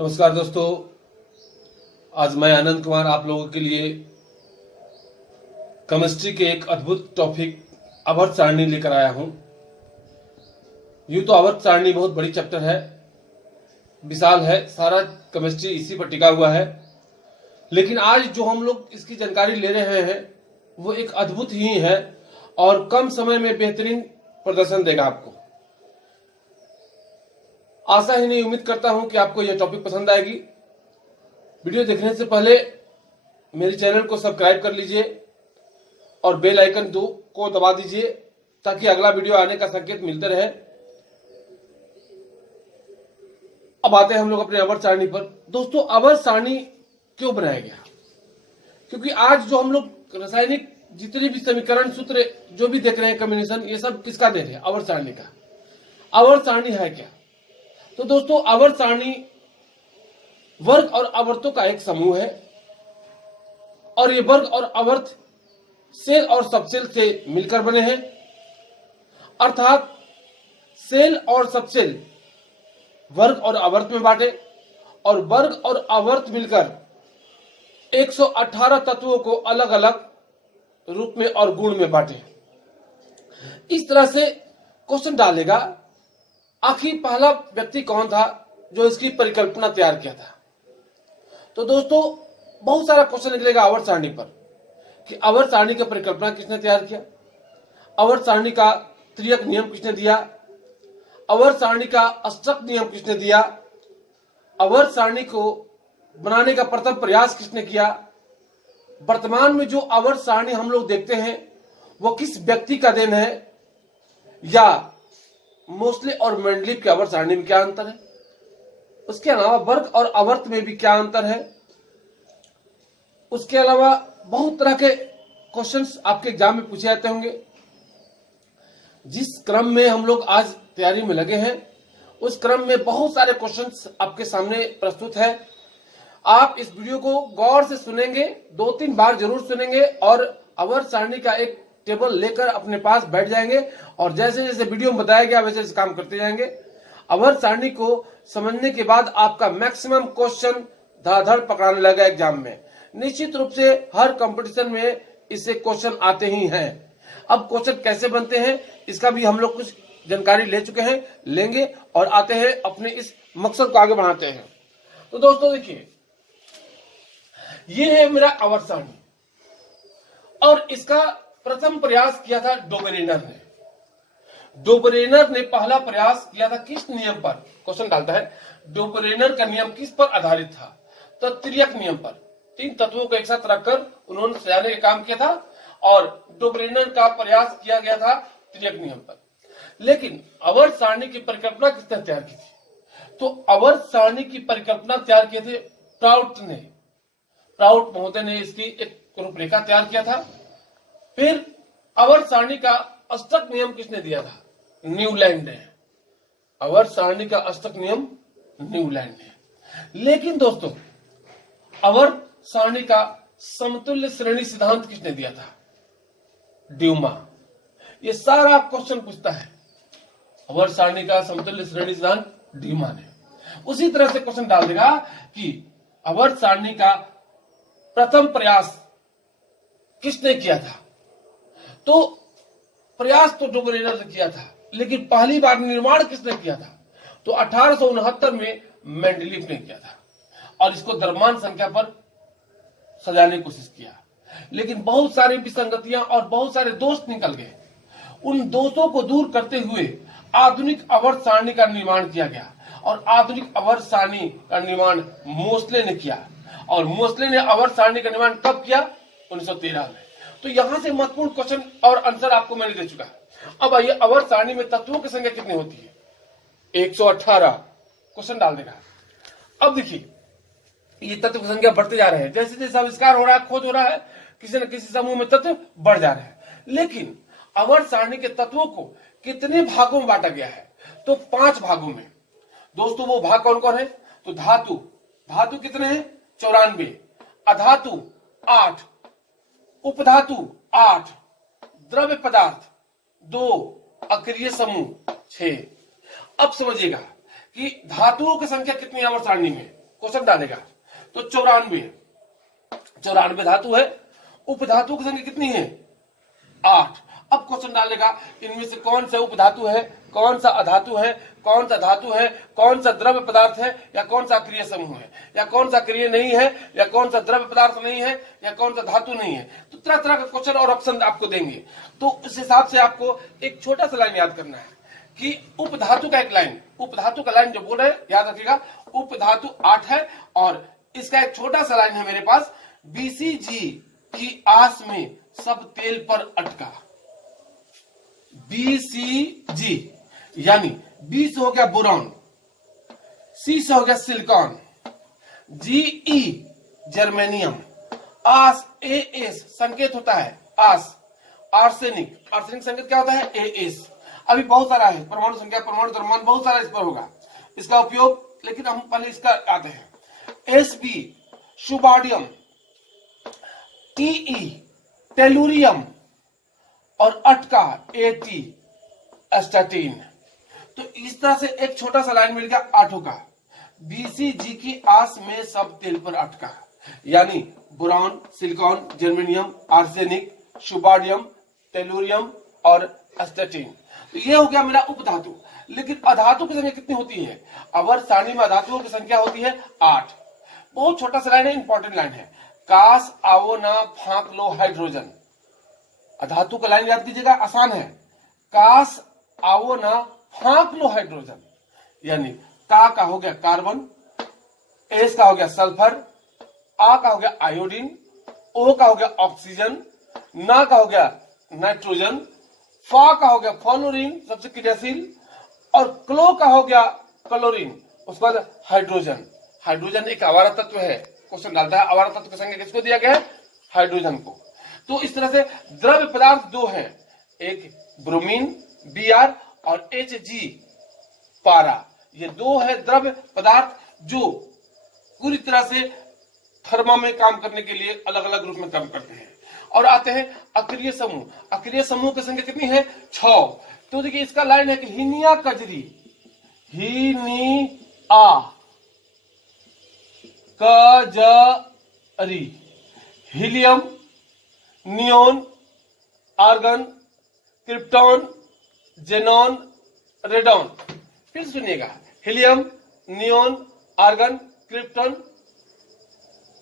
नमस्कार दोस्तों, आज मैं आनंद कुमार आप लोगों के लिए केमिस्ट्री के एक अद्भुत टॉपिक आवर्त सारणी लेकर आया हूं। यूं तो आवर्त सारणी बहुत बड़ी चैप्टर है, विशाल है, सारा केमिस्ट्री इसी पर टिका हुआ है। लेकिन आज जो हम लोग इसकी जानकारी ले रहे हैं वो एक अद्भुत ही है और कम समय में बेहतरीन प्रदर्शन देगा आपको। आशा ही नहीं, उम्मीद करता हूं कि आपको यह टॉपिक पसंद आएगी। वीडियो देखने से पहले मेरे चैनल को सब्सक्राइब कर लीजिए और बेल आइकन को दबा दीजिए ताकि अगला वीडियो आने का संकेत मिलते रहे। अब आते हैं हम लोग अपने आवर्त सारणी पर। दोस्तों, आवर्त सारणी क्यों बनाया गया? क्योंकि आज जो हम लोग रासायनिक जितने भी समीकरण सूत्र जो भी देख रहे हैं, कम्युनिकेशन, ये सब किसका देन है? आवर्त सारणी का। आवर्त सारणी है क्या? तो दोस्तों, आवर्त सारणी वर्ग और आवर्तों का एक समूह है और ये वर्ग और आवर्त सेल और सबसेल से मिलकर बने हैं। अर्थात सेल और सबसेल वर्ग और आवर्त में बांटे और वर्ग और आवर्त मिलकर 118 तत्वों को अलग अलग रूप में और गुण में बांटे। इस तरह से क्वेश्चन डालेगा, आखिर पहला व्यक्ति कौन था जो इसकी परिकल्पना तैयार किया था? तो दोस्तों, बहुत सारा क्वेश्चन निकलेगा आवर्त सारणी पर कि आवर्त सारणी की परिकल्पना किसने तैयार किया, आवर्त सारणी का त्रियक नियम किसने दिया, आवर्त सारणी का अष्टक नियम किसने दिया, आवर्त सारणी को बनाने का प्रथम प्रयास किसने किया, वर्तमान में जो आवर्त सारणी हम लोग देखते हैं वो किस व्यक्ति का देन है, या मोस्ले और मेंडलीव की आवर्त सारणी में क्या अंतर है, उसके अलावा वर्ग और आवर्त में भी क्या अंतर है। उसके अलावा बहुत तरह के क्वेश्चंस आपके एग्जाम में पूछे जाते होंगे। जिस क्रम में हम लोग आज तैयारी में लगे हैं उस क्रम में बहुत सारे क्वेश्चंस आपके सामने प्रस्तुत है। आप इस वीडियो को गौर से सुनेंगे, 2-3 बार जरूर सुनेंगे और आवर्त सारणी का एक टेबल लेकर अपने पास बैठ जाएंगे और जैसे जैसे वीडियो में बताया गया वैसे काम करते जाएंगे। आवर्त सारणी को समझने के बाद आपका मैक्सिमम क्वेश्चन धड़ाधड़ पकड़ाने लगा एग्जाम में। निश्चित रूप से हर कंपटीशन में इससे क्वेश्चन आते ही हैं। अब क्वेश्चन कैसे बनते हैं इसका भी हम लोग कुछ जानकारी ले चुके हैं, लेंगे और आते हैं अपने इस मकसद को आगे बढ़ाते हैं। तो दोस्तों देखिए, ये है मेरा आवर्त सारणी और इसका प्रथम प्रयास किया था डोबेरेनर ने। डोबेरेनर ने पहला प्रयास किया था किस नियम पर? क्वेश्चन डालता है, डोबेरेनर का नियम किस पर आधारित था? तो त्रियक नियम पर। 3 तत्वों को एक साथ रखकर उन्होंने सजाने का काम किया था और डोबेरेनर का प्रयास किया गया था त्रियक नियम पर। लेकिन आवर्त सारणी की परिकल्पना किसने तैयार की थी? तो आवर्त सारणी की परिकल्पना तैयार किए थे प्राउट ने। प्राउट महोदय ने इसकी एक रूपरेखा तैयार किया था। फिर आवर्त सारणी का अष्टक नियम किसने दिया था? न्यूलैंड ने। आवर्त सारणी का अष्टक नियम न्यूलैंड ने। लेकिन दोस्तों, आवर्त सारणी का समतुल्य श्रेणी सिद्धांत किसने दिया था? ड्यूमा। ये सारा क्वेश्चन पूछता है, आवर्त सारणी का समतुल्य श्रेणी सिद्धांत ड्यूमा ने। उसी तरह से क्वेश्चन डाल देगा कि आवर्त सारणी का प्रथम प्रयास किसने किया था? तो प्रयास तो डोबेरेनर ने किया था, लेकिन पहली बार निर्माण किसने किया था? तो 1869 में मेंडलीव ने किया था और इसको द्रव्यमान संख्या पर सजाने की कोशिश किया। लेकिन बहुत सारी विसंगतियां और बहुत सारे दोष निकल गए। उन दोषों को दूर करते हुए आधुनिक आवर्त सारणी का निर्माण किया गया और आधुनिक आवर्त सारणी का निर्माण मोस्ले ने किया। और मोस्ले ने आवर्त सारणी का निर्माण कब किया? 1913 में। तो यहां से महत्वपूर्ण क्वेश्चन और आंसर आपको मैंने दे चुका है। अब आइए, आवर्त सारणी में तत्वों की संख्या कितनी होती है? 118। क्वेश्चन डाल देगा। अब देखिए, ये तत्व की संख्या बढ़ते जा रहे हैं। जैसे जैसे आविष्कार हो रहा है, खोज हो रहा है, किसी न किसी समूह में तत्व बढ़ जा रहे हैं। लेकिन आवर्त सारणी के तत्वों को कितने भागों में बांटा गया है? तो 5 भागों में। दोस्तों, वो भाग कौन कौन है? तो धातु। धातु कितने हैं? 94। अधातु 8, उपधातु 8, द्रव्य पदार्थ 2, अक्रिय समूह 6। अब समझिएगा कि धातुओं की संख्या कितनी है आवर्त सारणी में? क्वेश्चन डालेगा। तो 94 धातु है, उपधातु की संख्या कितनी है 8। अब क्वेश्चन डालेगा इनमें से कौन सा उपधातु है, कौन सा अधातु है, कौन सा धातु है, कौन सा द्रव्य पदार्थ है, या कौन सा अक्रिय समूह है, या कौन सा अक्रिय नहीं है, या कौन सा द्रव्य पदार्थ नहीं है, या कौन सा धातु नहीं है। तो तरह तरह का क्वेश्चन और ऑप्शन आपको देंगे। तो इस हिसाब से आपको एक छोटा सा लाइन याद करना है कि उपधातु का एक लाइन, उपधातु का लाइन जो बोल रहे हैं याद रखिएगा, उपधातु 8 है और इसका एक छोटा सा लाइन है मेरे पास, बीसीजी की आस में सब तेल पर अटका। बीसीजी यानी बी से हो गया बोरॉन, सी से हो गया सिलिकॉन, जीई जर्मेनियम, आस एएस संकेत होता है आस, आर्सेनिक, आर्सेनिक संकेत क्या होता है एएस। अभी बहुत सारा है, परमाणु संख्या, परमाणु द्रव्यमान बहुत सारा इस पर होगा इसका उपयोग, लेकिन हम पहले इसका आते हैं। एसबी शुबाडियम, टीई टेलुरियम और अटका एटी एस्टाटीन। तो इस तरह से एक छोटा सा लाइन मिल गया आठों का। बीसीजी की आस में सब तेल पर अटका, यानी बोरॉन, सिलिकॉन, जर्मेनियम, आर्सेनिक, शुबाडियम, टेलुरियम और एस्टाटीन। तो ये हो गया मेरा उपधातु। लेकिन अधातु की संख्या कितनी होती है? अवर सारणी में अधातुओं की संख्या होती है 8। बहुत छोटा सा लाइन है, इंपॉर्टेंट लाइन है। कास आवो ना फांक लो हाइड्रोजन। अधातु का लाइन याद कीजिएगा, आसान है। कास आवो ना फांक लो हाइड्रोजन, यानी का हो गया कार्बन, एस का हो गया सल्फर, आ का हो गया आयोडीन, ओ का हो गया ऑक्सीजन, ना का हो गया नाइट्रोजन, फा का हो गया फ्लोरीन सबसे क्रियाशील, और क्लो का हो गया क्लोरीन, उसके बाद हाइड्रोजन। हाइड्रोजन एक आवारा तत्व है, क्वेश्चन डालता है आवारा तत्व की संख्या किसको दिया गया है? हाइड्रोजन को। तो इस तरह से द्रव्य पदार्थ दो हैं, एक ब्रोमीन Br और Hg पारा। ये दो है द्रव्य पदार्थ जो पूरी तरह से थर्मा में काम करने के लिए अलग अलग रूप में काम करते हैं। और आते हैं अक्रिय समूह। अक्रिय समूह की संख्या कितनी है? 6। तो देखिए इसका लाइन है कि हिनिया कजरी, हिनिया कजरी, helium, neon, argon, krypton, xenon, radon. फिर सुनिएगा, helium, neon, argon, krypton,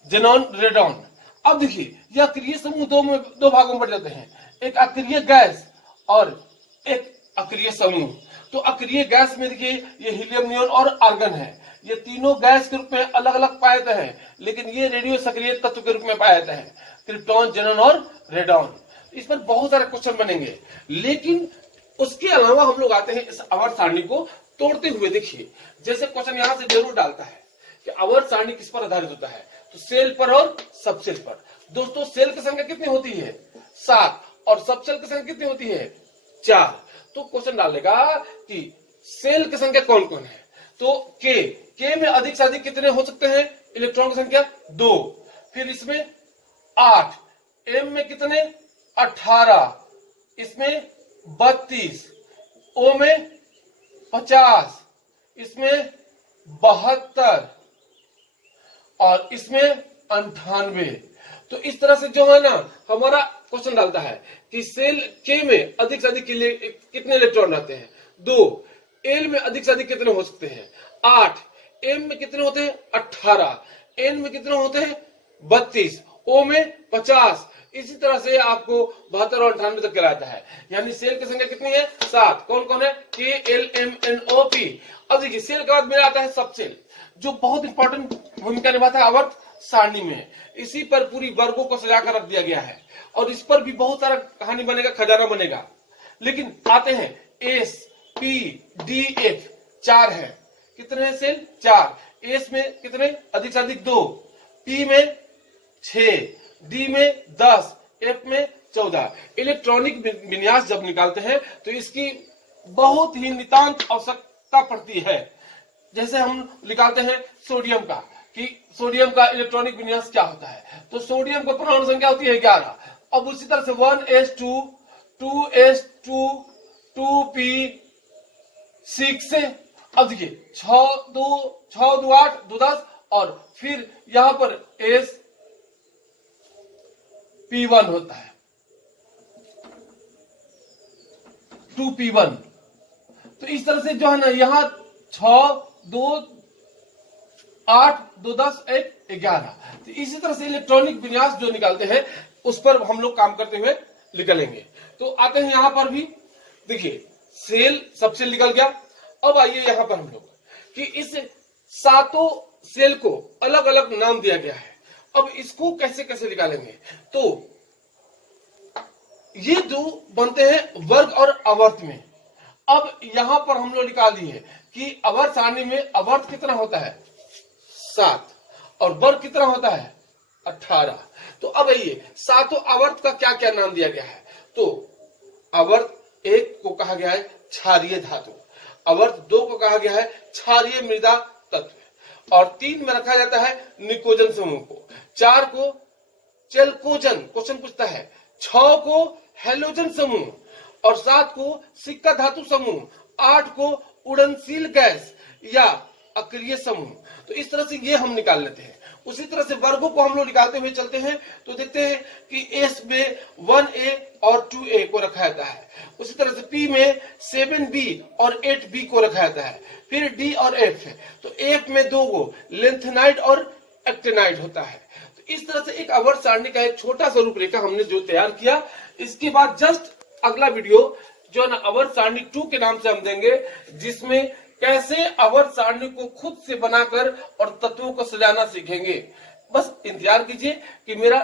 xenon, radon. अब देखिए यह अक्रिय समूह दो भागों में बढ़ जाते हैं, एक अक्रिय गैस और एक अक्रिय समूह। तो अक्रिय गैस में देखिए ये हीलियम, नियोन और आर्गन है। ये तीनों गैस के रूप में अलग अलग पाए जाते हैं, लेकिन ये रेडियो सक्रिय तत्व के रूप में पाए जाते हैं, क्रिप्टॉन, जेनॉन और रेडॉन। इस पर बहुत सारे क्वेश्चन बनेंगे, लेकिन उसके अलावा हम लोग आते हैं इस आवर्त सारणी को तोड़ते हुए। देखिए जैसे क्वेश्चन यहां से जरूर डालता है कि आवर्त सारणी किस पर आधारित होता है, तो सेल पर और सबसेल पर। दोस्तों सेल की संख्या कितनी होती है? 7 और सबसेल की संख्या कितनी होती है? 4। तो क्वेश्चन डालेगा कि सेल की संख्या कौन कौन है, तो के में अधिक से अधिक कितने हो सकते हैं? इलेक्ट्रॉन की संख्या 2। फिर इसमें 8, एम में कितने? 18, इसमें 32, ओ में 50, इसमें 72 और इसमें 98। तो इस तरह से जो है ना हमारा क्वेश्चन डालता है कि सेल के में अधिक से अधिक कितने इलेक्ट्रॉन रहते हैं? 2। एल में अधिक से अधिक कितने हो सकते हैं? 8। एम में कितने होते हैं? 18। एन में कितने होते हैं? 32। ओ में 50। इसी तरह से आपको 72 और 98 तक कराता है। यानी सेल की संख्या कितनी है? 7। कौन कौन है? के, एल, एम, एन, ओ, पी। अब देखिए सेल के बाद मेरा आता है सबसेल, जो बहुत इंपॉर्टेंट भूमिका निभाता है आवर्त सारणी में। इसी पर पूरी वर्गों को सजाकर रख दिया गया है और इस पर भी बहुत सारा कहानी बनेगा, खजाना बनेगा। लेकिन आते हैं एस, पी, डी, एफ। 4 है। कितने हैं सेल? 4। एस में कितने? अधिक से अधिक 2, पी में 6, डी में 10, एफ में 14। इलेक्ट्रॉनिक विन्यास जब निकालते हैं तो इसकी बहुत ही नितांत आवश्यकता पड़ती है। जैसे हम निकालते हैं सोडियम का, कि सोडियम का इलेक्ट्रॉनिक विन्यास क्या होता है, तो सोडियम का परमाणु संख्या होती है 11। अब उसी तरह से 1s2, 2s2, 2p6 से अब देखिए 6 2 8 2 10 और फिर यहां पर sp1 होता है 2p1। तो इस तरह से जो है ना यहाँ 6 2 8 2 10 1 11। तो इसी तरह से इलेक्ट्रॉनिक विन्यास जो निकालते हैं उस पर हम लोग काम करते हुए निकलेंगे। तो आते हैं यहां पर भी, देखिए सेल सब सेल निकल गया। अब आइए यहां पर हम लोग कि इस सातों सेल को अलग अलग नाम दिया गया है। अब इसको कैसे कैसे निकालेंगे, तो ये जो बनते हैं वर्ग और आवर्त में। अब यहां पर हम लोग निकाल दिए कि आवर्त सारणी में आवर्त कितना होता है 7 और वर्ग कितना होता है 18। तो अब ये सातों आवर्त का क्या क्या नाम दिया गया है, तो आवर्त 1 को कहा गया है क्षारीय धातु, आवर्त 2 को कहा गया है क्षारीय मृदा तत्व, और 3 में रखा जाता है निकोजन समूह को, 4 को चेलकोजन क्वेश्चन पूछता है, 6 को हेलोजन समूह, और 7 को सिक्का धातु समूह, 8 को उड़नशील गैस या अक्रिय समूह। तो इस तरह से ये हम निकाल लेते हैं। उसी तरह से वर्गों को हम लोग निकालते हुए चलते हैं, तो देखते हैं कि एस में 1a और 2a को रखा जाता है, उसी तरह से पी में 7b और 8b को रखा जाता है, फिर डी और एफ है, तो एफ में 2 को लेंथेनाइड और एक्टेनाइड होता है। तो इस तरह से एक आवर्त सारणी का एक छोटा सा रूपरेखा हमने जो तैयार किया। इसके बाद जस्ट अगला वीडियो जो है ना आवर्त सारणी 2 के नाम से हम देंगे, जिसमें कैसे आवर्त सारणी को खुद से बनाकर और तत्वों को सजाना सीखेंगे। बस इंतजार कीजिए कि मेरा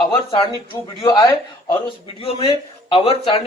आवर्त सारणी 2 वीडियो आए और उस वीडियो में आवर्त सारणी